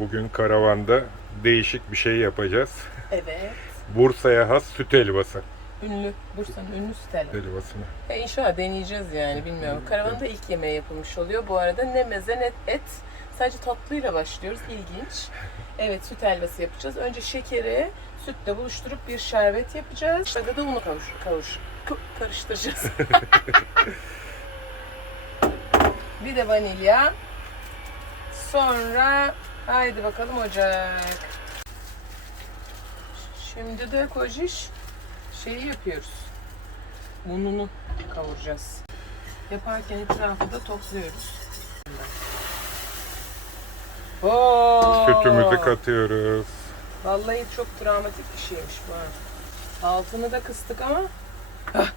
Bugün karavanda değişik bir şey yapacağız. Evet. Bursa'ya has süt helvası. Ünlü. Bursa'nın ünlü steli. Helvasını. E inşallah deneyeceğiz yani bilmiyorum. Karavanda ilk yemeği yapılmış oluyor. Bu arada ne meze ne et. Sadece tatlıyla başlıyoruz. İlginç. Evet süt helvası yapacağız. Önce şekeri sütle buluşturup bir şerbet yapacağız. Sonra da unu kavuş, kavuş, karıştıracağız. bir de vanilya. Sonra haydi bakalım ocak. Şimdi de kojiş şeyi yapıyoruz. Ununu kavuracağız. Yaparken etrafı da topluyoruz. Oo! Sütümüzü katıyoruz. Vallahi çok dramatik bir şeymiş bu. ha. Altını da kıstık ama Hah.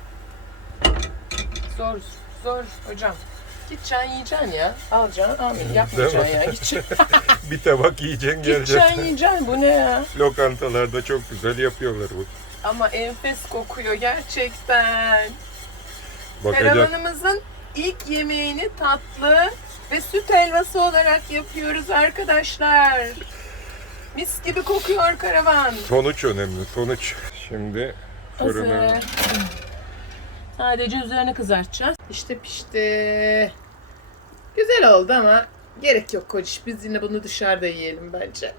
zor zor hocam. Gideceksin yiyeceksin ya. Alacaksın amin yapmayacaksın ya. Gideceksin, bir tabak yiyeceksin gideceksin geleceksin. yiyeceksin bu ne ya? Lokantalarda çok güzel yapıyorlar bu. Ama enfes kokuyor gerçekten. Bakacağız. Karavanımızın ilk yemeğini tatlı ve süt helvası olarak yapıyoruz arkadaşlar. Mis gibi kokuyor karavan. Sonuç önemli. Sonuç. Şimdi fırını Hazır. Sadece üzerine kızartacağız. İşte pişti. Güzel oldu ama gerek yok kociş. Biz yine bunu dışarıda yiyelim bence.